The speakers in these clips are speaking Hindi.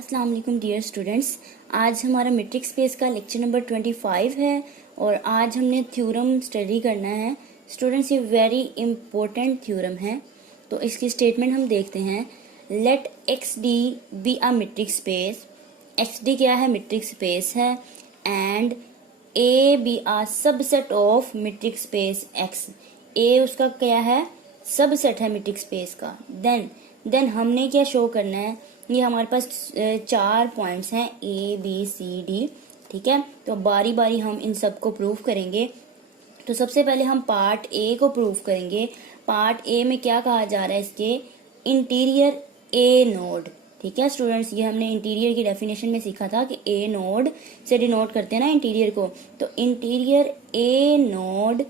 अस्सलाम वालेकुम डियर स्टूडेंट्स। आज हमारा मैट्रिक्स स्पेस का लेक्चर नंबर 25 है और आज हमने थ्योरम स्टडी करना है। स्टूडेंट्स, ये वेरी इंपॉर्टेंट थ्योरम है। तो इसकी स्टेटमेंट हम देखते हैं। Let X D be a matrix space. X D क्या है? मैट्रिक्स स्पेस है। And A be a subset of matrix space X. A उसका क्या है? सबसेट है मैट्रिक्स स्पेस का। देन हमने क्या शो करना है? ये हमारे पास 4 पॉइंट्स हैं, ए बी सी डी। ठीक है, तो बारी बारी हम इन सबको प्रूव करेंगे। तो सबसे पहले हम पार्ट ए को प्रूव करेंगे। पार्ट ए में क्या कहा जा रहा है? इसके इंटीरियर ए नोड। ठीक है स्टूडेंट्स, ये हमने इंटीरियर की डेफिनेशन में सीखा था कि ए नोड से डिनोट करते हैं ना इंटीरियर को। तो interior A node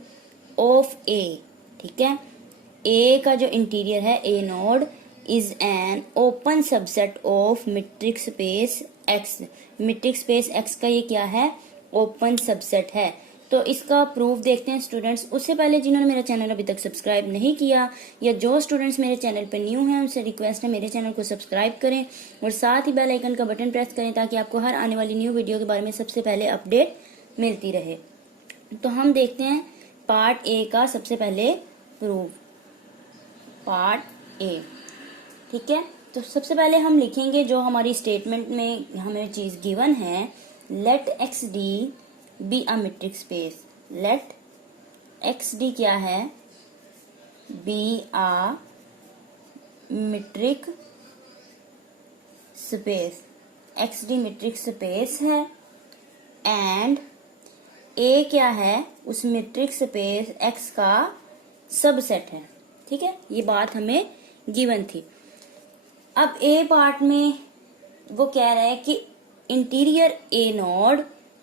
of A. ठीक है, ए का जो इंटीरियर है, A node is an open subset of matrix space X. Matrix space X का ये क्या है? ओपन सबसेट है। तो इसका प्रूफ देखते हैं स्टूडेंट्स। उससे पहले जिन्होंने मेरा चैनल अभी तक सब्सक्राइब नहीं किया या जो स्टूडेंट्स मेरे चैनल पर न्यू हैं, उनसे रिक्वेस्ट है मेरे चैनल को सब्सक्राइब करें और साथ ही बेल आइकन का बटन प्रेस करें ताकि आपको हर आने वाली न्यू वीडियो के बारे में सबसे पहले अपडेट मिलती रहे। तो हम देखते हैं पार्ट ए का सबसे पहले प्रूफ। पार्ट ए, ठीक है। तो सबसे पहले हम लिखेंगे जो हमारी स्टेटमेंट में हमें चीज गिवन है। Let X D be a matrix space. Let X D क्या है? Be a metric space. X d metric space है। एंड ए क्या है? उस मैट्रिक स्पेस एक्स का सबसेट है। ठीक है, ये बात हमें गिवन थी। अब ए पार्ट में वो कह रहा है कि इंटीरियर ए नोड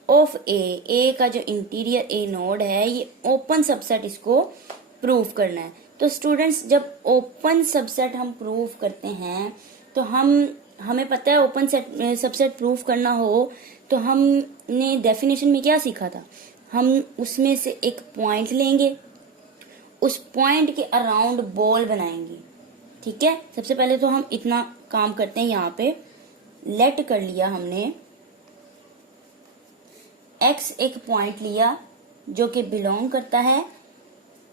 ऑफ ए का जो इंटीरियर ए नोड है ये ओपन सबसेट, इसको प्रूव करना है। तो स्टूडेंट्स, जब ओपन सबसेट हम प्रूव करते हैं तो हमें पता है ओपन सबसेट प्रूव करना हो तो हमने डेफिनेशन में क्या सीखा था? हम उसमें से एक पॉइंट लेंगे, उस पॉइंट के अराउंड बॉल बनाएंगे। ठीक है, सबसे पहले तो हम इतना काम करते हैं। यहाँ पे लेट कर लिया हमने, एक्स एक पॉइंट लिया जो कि बिलोंग करता है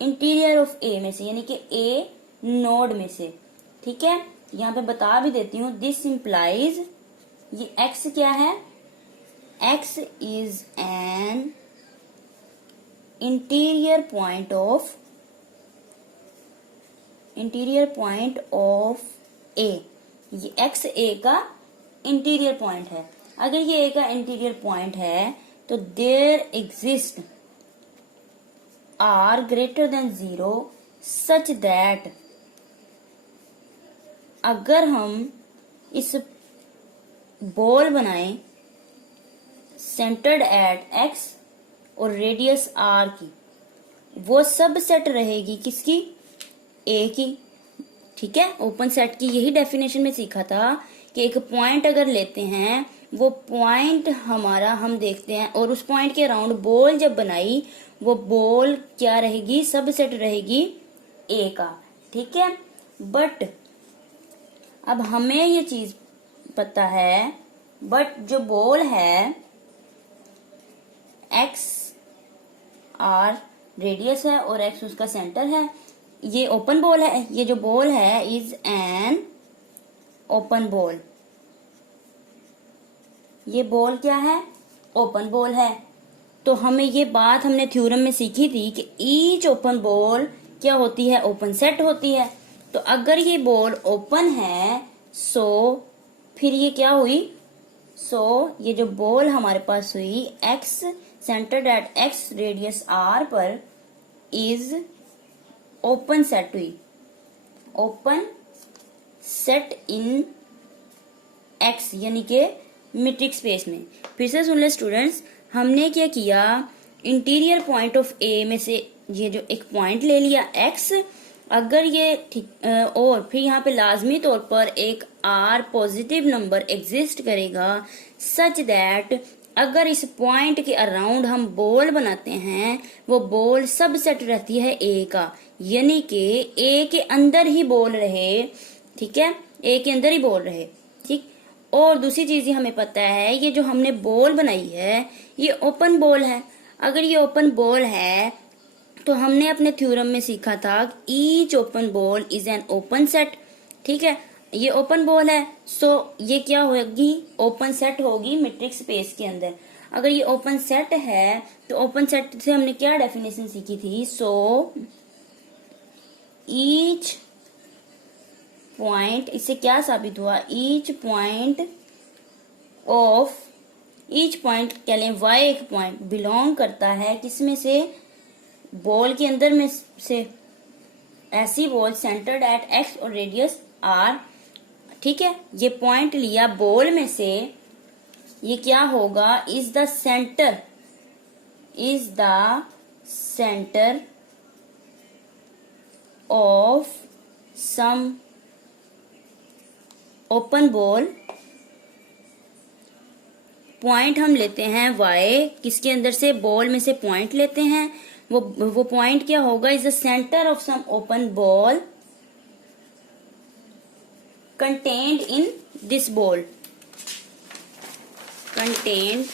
इंटीरियर ऑफ ए में से, यानी कि ए नोड में से। ठीक है, यहाँ पे बता भी देती हूँ। दिस इंप्लाइज, ये एक्स क्या है? X is an interior point of A. ये एक्स ए का इंटीरियर पॉइंट है। अगर ये ए का इंटीरियर पॉइंट है तो there exist r greater than 0 such that, अगर हम इस बॉल बनाएं सेंटर्ड एट एक्स और रेडियस आर की, वो सब सेट रहेगी किसकी? ए की। ठीक है, ओपन सेट की यही डेफिनेशन में सीखा था कि एक पॉइंट अगर लेते हैं, वो पॉइंट हमारा हम देखते हैं और उस पॉइंट के अराउंड बॉल जब बनाई, वो बॉल क्या रहेगी? सब सेट रहेगी ए का। ठीक है, बट अब हमें ये चीज पता है, बट जो बॉल है एक्स आर रेडियस है और एक्स उसका सेंटर है, ये ओपन बॉल है। ये जो बॉल है इज एन ओपन बॉल। ये बॉल क्या है? ओपन बॉल है। तो हमें ये बात हमने थ्योरम में सीखी थी कि ईच ओपन बॉल क्या होती है? ओपन सेट होती है। तो अगर ये बॉल ओपन है सो फिर ये क्या हुई? ये जो बॉल हमारे पास हुई x centred at x radius are पर इज ओपन सेट हुई। ओपन सेट इन एक्स यानी के मैट्रिक्स स्पेस में। फिर से सुन ले स्टूडेंट्स, हमने क्या किया? इंटीरियर पॉइंट ऑफ ए में से ये जो एक पॉइंट ले लिया एक्स, अगर ये ठीक, और फिर यहाँ पे लाजमी तौर पर एक आर पॉजिटिव नंबर एग्जिस्ट करेगा सच दैट अगर इस पॉइंट के अराउंड हम बॉल बनाते हैं, वो बॉल सब सेट रहती है ए का, यानी कि ए के अंदर ही बॉल रहे। ठीक है, ए के अंदर ही बॉल रहे। ठीक, और दूसरी चीज हमें पता है, ये जो हमने बॉल बनाई है ये ओपन बॉल है। अगर ये ओपन बॉल है तो हमने अपने थ्योरम में सीखा था each open ball is an open set. ठीक है, ये ओपन बॉल है, सो ये क्या होगी, ओपन सेट होगी मैट्रिक्स स्पेस के अंदर। अगर ये ओपन सेट है तो ओपन सेट से हमने क्या डेफिनेशन सीखी थी, सो ईच पॉइंट, इससे क्या साबित हुआ, ईच पॉइंट कह लें y एक पॉइंट बिलोंग करता है किसमें से, बॉल के अंदर में से, ऐसी बॉल सेंटर्ड एट x और रेडियस r। ठीक है, ये पॉइंट लिया बॉल में से, ये क्या होगा, is the centre of some open ball. Point हम लेते हैं y, किसके अंदर से, बॉल में से पॉइंट लेते हैं, वो पॉइंट क्या होगा, is the centre of some open ball contained in this ball, contained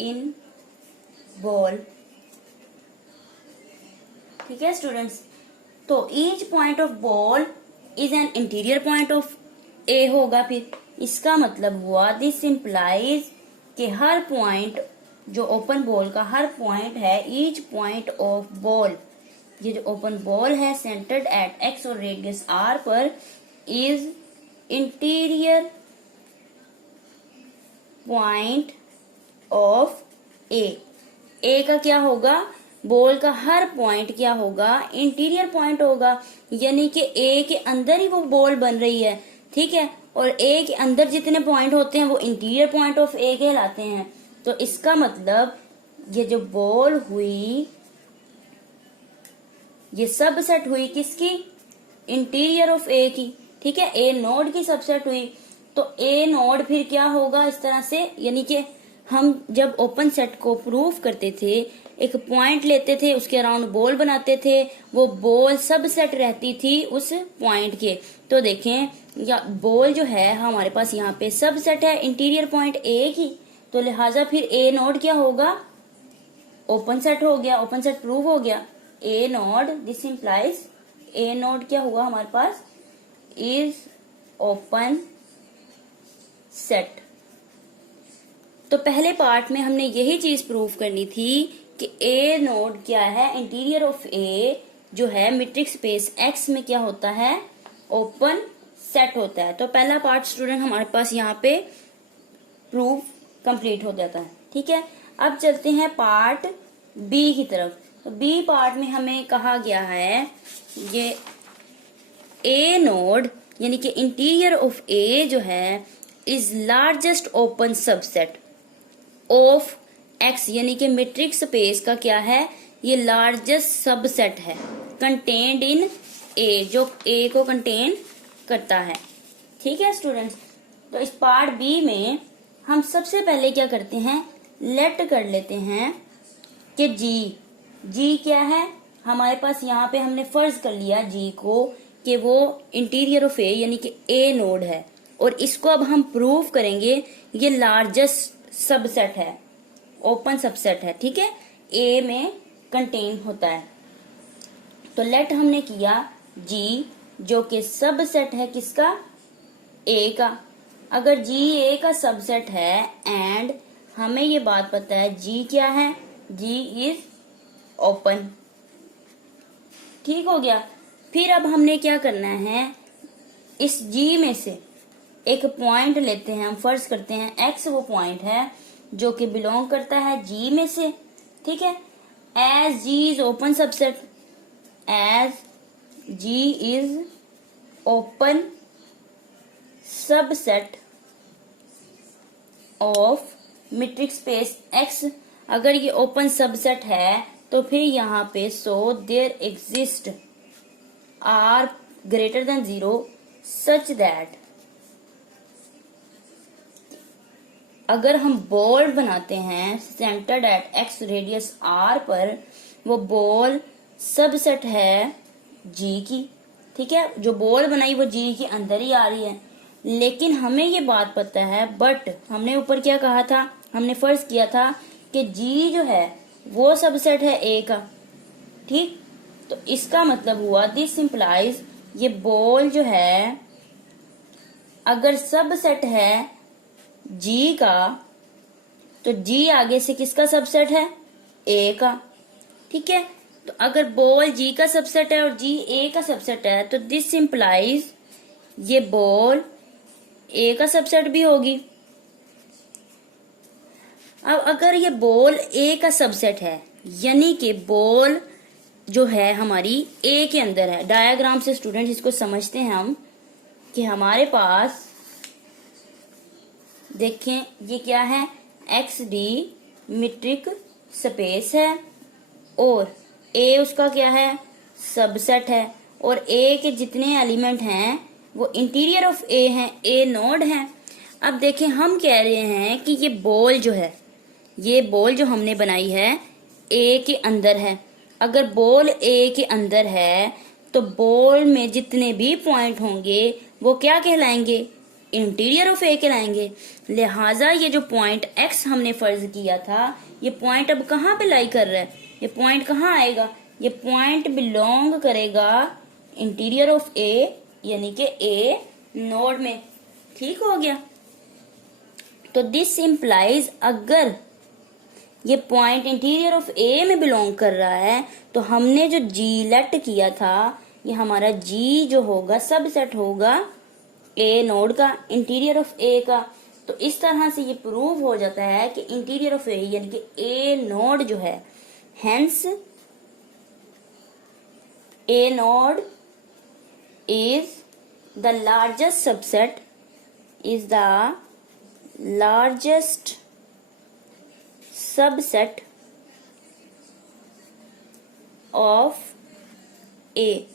in ball. ठीक है स्टूडेंट्स, तो each point of ball is an interior point of A होगा। फिर इसका मतलब हुआ, दिस इम्प्लाइज कि हर पॉइंट जो ओपन बॉल का हर पॉइंट है, ईच पॉइंट ऑफ बॉल, ये जो ओपन बॉल है सेंटर्ड एट एक्स और रेडियस आर पर, इज इंटीरियर पॉइंट ऑफ ए का क्या होगा, बॉल का हर पॉइंट क्या होगा, इंटीरियर पॉइंट होगा, यानी कि ए के अंदर ही वो बॉल बन रही है। ठीक है, और ए के अंदर जितने पॉइंट होते हैं वो इंटीरियर पॉइंट ऑफ ए कहलाते हैं। तो इसका मतलब ये जो बॉल हुई ये सबसेट हुई किसकी, इंटीरियर ऑफ ए की। ठीक है, ए नोड की सबसेट हुई, तो ए नोड फिर क्या होगा इस तरह से, यानी कि हम जब ओपन सेट को प्रूफ करते थे, एक पॉइंट लेते थे, उसके अराउंड बॉल बनाते थे, वो बॉल सबसेट रहती थी उस पॉइंट के। तो देखें, या बॉल जो है हमारे पास यहाँ पे सबसेट है इंटीरियर पॉइंट ए की, तो लिहाजा फिर ए नोड क्या होगा, ओपन सेट हो गया, ओपन सेट प्रूव हो गया। A node, this implies A node क्या हुआ हमारे पास, इज ओपन सेट। तो पहले पार्ट में हमने यही चीज प्रूव करनी थी कि ए नोड क्या है, इंटीरियर ऑफ ए जो है मैट्रिक्स स्पेस एक्स में क्या होता है, ओपन सेट होता है। तो पहला पार्ट स्टूडेंट हमारे पास यहाँ पे प्रूफ कंप्लीट हो जाता है। ठीक है, अब चलते हैं पार्ट बी की तरफ। तो बी पार्ट में हमें कहा गया है, ये ए नोड यानी कि इंटीरियर ऑफ ए जो है is largest open subset of x, यानी कि मैट्रिक्स स्पेस का क्या है, ये लार्जेस्ट सबसेट है कंटेन्ड इन ए, जो ए को कंटेन करता है। ठीक है स्टूडेंट्स, तो इस पार्ट बी में हम सबसे पहले क्या करते हैं, लेट कर लेते हैं कि जी क्या है हमारे पास, यहाँ पे हमने फर्ज कर लिया जी को कि वो इंटीरियर ऑफ ए यानी कि ए नोड है, और इसको अब हम प्रूव करेंगे ये लार्जेस्ट सबसेट है, ओपन सबसेट है। ठीक है, ए में कंटेन होता है। तो लेट हमने किया जी जो कि सबसेट है किसका, ए का। अगर जी ए का सबसेट है एंड हमें ये बात पता है जी क्या है, जी इज ओपन। ठीक हो गया। फिर अब हमने क्या करना है, इस जी में से एक पॉइंट लेते हैं, हम फर्ज करते हैं एक्स वो पॉइंट है जो कि बिलोंग करता है जी में से। ठीक है, as G is open subset, as G is open subset of matrix space X. अगर ये ओपन सबसेट है तो फिर यहाँ पे so there exist r greater than 0 such that, अगर हम बॉल बनाते हैं centred at x radius are पर, वो बॉल सबसेट है जी की। ठीक है, जो बॉल बनाई वो जी के अंदर ही आ रही है, लेकिन हमें ये बात पता है, बट हमने ऊपर क्या कहा था, हमने फर्ज किया था कि जी जो है वो सबसेट है ए का। ठीक, तो इसका मतलब हुआ दिस इंप्लाइज ये बॉल जो है अगर सबसेट है जी का, तो जी आगे से किसका सबसेट है, ए का। ठीक है, तो अगर बॉल जी का सबसेट है और जी ए का सबसेट है, तो दिस इंप्लाइज ये बॉल ए का सबसेट भी होगी। अब अगर ये बॉल ए का सबसेट है, यानी कि बॉल जो है हमारी ए के अंदर है। डायग्राम से स्टूडेंट इसको समझते हैं हम कि हमारे पास देखें ये क्या है, एक्स डी मीट्रिक स्पेस है और ए उसका क्या है, सबसेट है, और ए के जितने एलिमेंट हैं वो इंटीरियर ऑफ ए हैं, ए नोड हैं। अब देखें हम कह रहे हैं कि ये बॉल जो है, ये बॉल जो हमने बनाई है ए के अंदर है। अगर बॉल ए के अंदर है तो बॉल में जितने भी पॉइंट होंगे वो क्या कहलाएंगे, इंटीरियर ऑफ ए कहलाएंगे। लिहाजा ये जो पॉइंट एक्स हमने फर्ज किया था, ये पॉइंट अब कहाँ पे लाई कर रहा है, ये पॉइंट कहाँ आएगा, ये पॉइंट बिलोंग करेगा इंटीरियर ऑफ ए यानी कि ए नोड में। ठीक हो गया, तो दिस इंप्लाइज अगर ये पॉइंट इंटीरियर ऑफ ए में बिलोंग कर रहा है तो हमने जो जी लेट किया था, ये हमारा जी जो होगा सबसेट होगा ए नोड का, इंटीरियर ऑफ ए का। तो इस तरह से ये प्रूव हो जाता है कि इंटीरियर ऑफ ए यानी कि ए नोड जो है, hence A node is the largest subset, is the largest subset of A.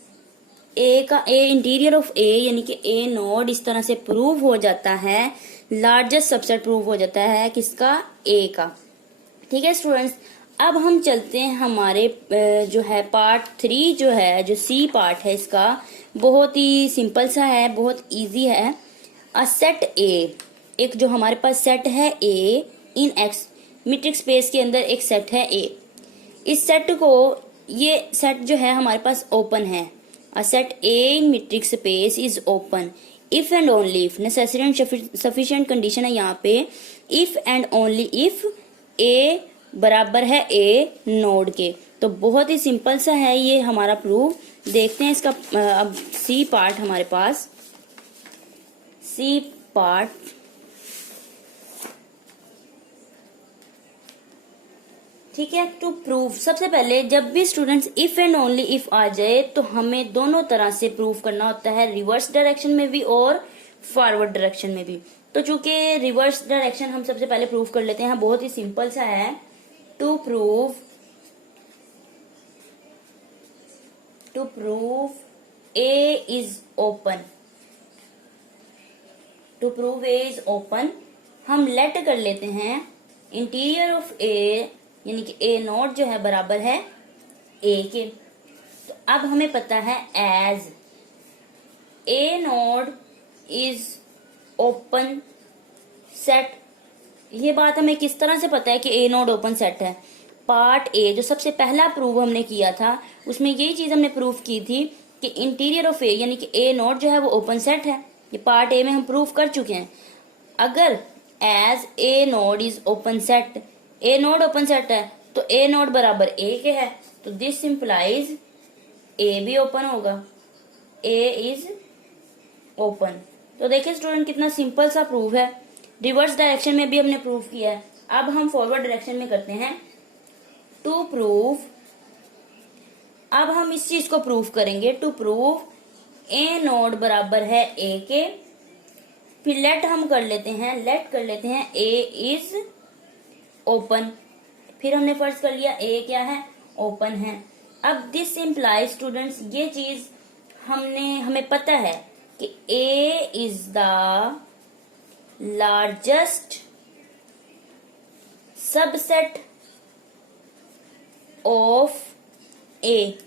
A का, ए इंटीरियर ऑफ ए यानी कि ए नोड इस तरह से प्रूव हो जाता है, लार्जेस्ट सबसेट प्रूव हो जाता है किसका, ए का। ठीक है स्टूडेंट्स, अब हम चलते हैं हमारे जो है पार्ट 3 जो है, जो सी पार्ट है इसका, बहुत ही सिंपल सा है, बहुत इजी है। अ सेट ए, एक जो हमारे पास सेट है ए इन एक्स मीट्रिक स्पेस के अंदर एक सेट है ए। इस सेट को, ये सेट जो है हमारे पास ओपन है। A set A in metric space is open if and only if, necessary and sufficient condition है यहाँ पे, इफ एंड ओनली इफ ए बराबर है ए नोड के। तो बहुत ही सिंपल सा है ये हमारा प्रूफ। देखते हैं इसका अब सी पार्ट हमारे पास, सी पार्ट। ठीक है, टू प्रूव, सबसे पहले जब भी students if and only if आ जाए तो हमें दोनों तरह से प्रूव करना होता है, रिवर्स डायरेक्शन में भी और फॉरवर्ड डायरेक्शन में भी। तो चूंकि रिवर्स डायरेक्शन हम सबसे पहले प्रूव कर लेते हैं, बहुत ही सिंपल सा है। To prove A is open, to prove A is open, हम लेट कर लेते हैं इंटीरियर ऑफ ए यानी कि ए नोड जो है बराबर है ए के। तो अब हमें पता है as A node is open set, ये बात हमें किस तरह से पता है कि ए नोड ओपन सेट है। पार्ट ए जो सबसे पहला प्रूव हमने किया था उसमें यही चीज हमने प्रूव की थी कि इंटीरियर ऑफ ए यानी कि ए नोड जो है वो ओपन सेट है। ये पार्ट ए में हम प्रूव कर चुके हैं। अगर as A node is open set, A node open set है तो ए नोड बराबर ए के है, तो दिस इंप्लाइज ए भी ओपन होगा, ए इज ओपन। तो देखिए स्टूडेंट कितना सिंपल सा प्रूफ है। रिवर्स डायरेक्शन में भी हमने प्रूफ किया है, अब हम फॉरवर्ड डायरेक्शन में करते हैं। टू प्रूव, अब हम इस चीज को प्रूफ करेंगे, टू प्रूव ए नोड बराबर है ए के, फिर लेट हम कर लेते हैं, लेट कर लेते हैं ए इज ओपन, फिर हमने फर्ज कर लिया ए क्या है, ओपन है। अब दिस इम्प्लाइज स्टूडेंट्स, ये चीज हमें पता है कि A is the largest subset of A.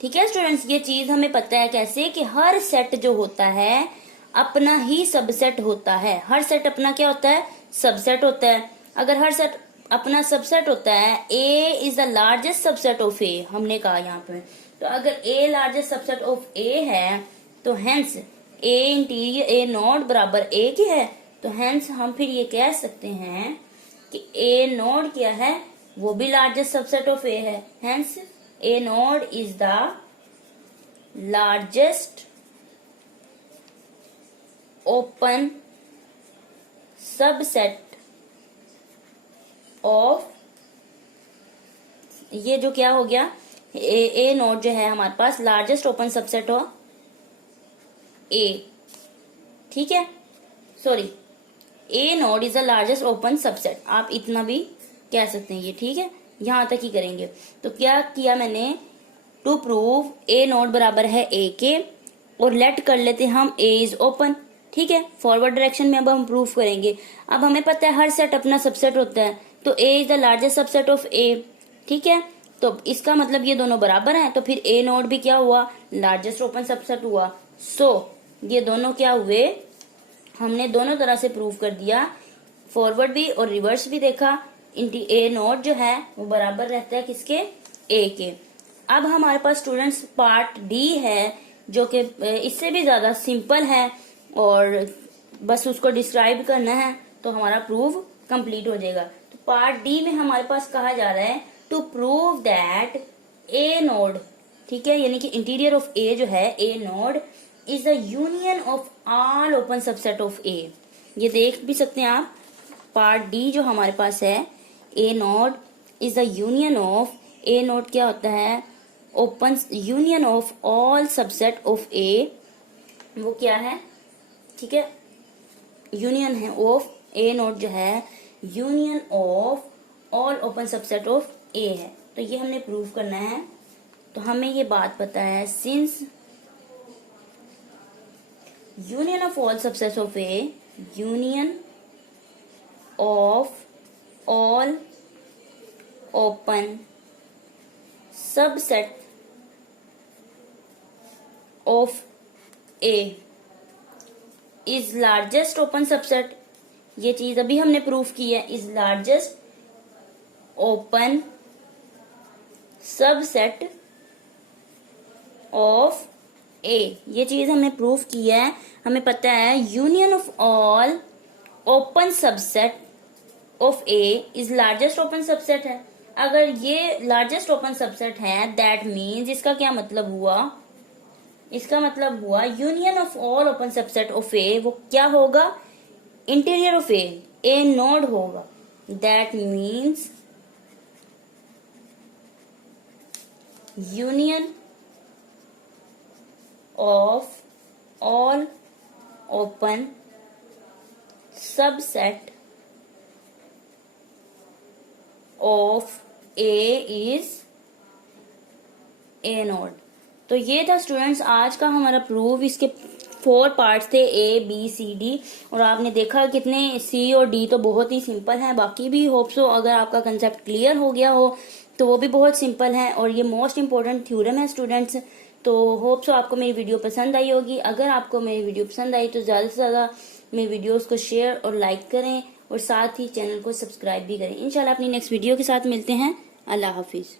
ठीक है स्टूडेंट्स, ये चीज हमें पता है कैसे कि हर सेट जो होता है अपना ही सबसेट होता है। हर सेट अपना क्या होता है? सबसेट होता है। अगर हर सेट अपना सबसेट होता है, A is the largest subset of A, हमने कहा यहाँ पे। तो अगर A largest subset of A है तो hence A interior A node बराबर ए की है। तो हेंस हम फिर ये कह सकते हैं कि ए नोड क्या है? वो भी लार्जेस्ट सबसेट ऑफ ए है। Hence A node is the largest open subset of, ये जो क्या हो गया, ए नोड जो है हमारे पास largest open subset of A. ठीक है, sorry, A node is the largest open subset, आप इतना भी कह सकते हैं ये। ठीक है, यहां तक ही करेंगे। तो क्या किया मैंने? टू प्रूव ए नोड बराबर है ए के, और लेट कर लेते हम ए इज ओपन। ठीक है, फॉरवर्ड डायरेक्शन में अब हम प्रूफ करेंगे। अब हमें पता है हर सेट अपना सबसेट होता है, तो A is the largest subset of A. ठीक है, तो इसका मतलब ये दोनों बराबर हैं, तो फिर ए नोड भी क्या हुआ? लार्जेस्ट ओपन सबसेट हुआ। सो ये दोनों क्या हुए? हमने दोनों तरह से प्रूव कर दिया, फॉरवर्ड भी और रिवर्स भी देखा। ए नोड जो है वो बराबर रहता है किसके? ए के। अब हमारे पास स्टूडेंट्स पार्ट डी है, जो कि इससे भी ज्यादा सिंपल है, और बस उसको डिस्क्राइब करना है तो हमारा प्रूव कंप्लीट हो जाएगा। तो पार्ट डी में हमारे पास कहा जा रहा है to prove that A node, ठीक है, यानी कि इंटीरियर ऑफ ए जो है, A node is the union of all open subset of A. ये देख भी सकते हैं आप, पार्ट डी जो हमारे पास है, A node is the union of, A node क्या होता है? Open union of all subset of A. वो क्या है? ठीक है, यूनियन है ऑफ, ए नोड जो है union of all open subset of A है। तो ये हमने प्रूव करना है। तो हमें ये बात पता है, since union of all subset of A, union of all open subset of A is largest open subset, ये चीज अभी हमने प्रूफ की है, is largest open subset of A. ये चीज हमने प्रूफ की है। हमें पता है union of all open subset of A is largest open subset है। अगर ये लार्जेस्ट ओपन सबसेट है, दैट मीन्स इसका क्या मतलब हुआ? इसका मतलब हुआ union of all open subset of A, वो क्या होगा? इंटीरियर ऑफ ए नोड होगा। That means union of all open subset of A is A node. तो ये था स्टूडेंट्स आज का हमारा प्रूफ। इसके 4 पार्ट्स थे, ए बी सी डी, और आपने देखा कितने सी और डी तो बहुत ही सिंपल हैं। बाकी भी होप सो अगर आपका कंसेप्ट क्लियर हो गया हो तो वो भी बहुत सिंपल है, और ये मोस्ट इंपॉर्टेंट थ्योरम है स्टूडेंट्स। तो होप सो आपको मेरी वीडियो पसंद आई होगी। अगर आपको मेरी वीडियो पसंद आई तो ज़्यादा से ज़्यादा मेरी वीडियोस को शेयर और लाइक करें, और साथ ही चैनल को सब्सक्राइब भी करें। इंशाल्लाह अपनी नेक्स्ट वीडियो के साथ मिलते हैं। अल्लाह हाफिज़।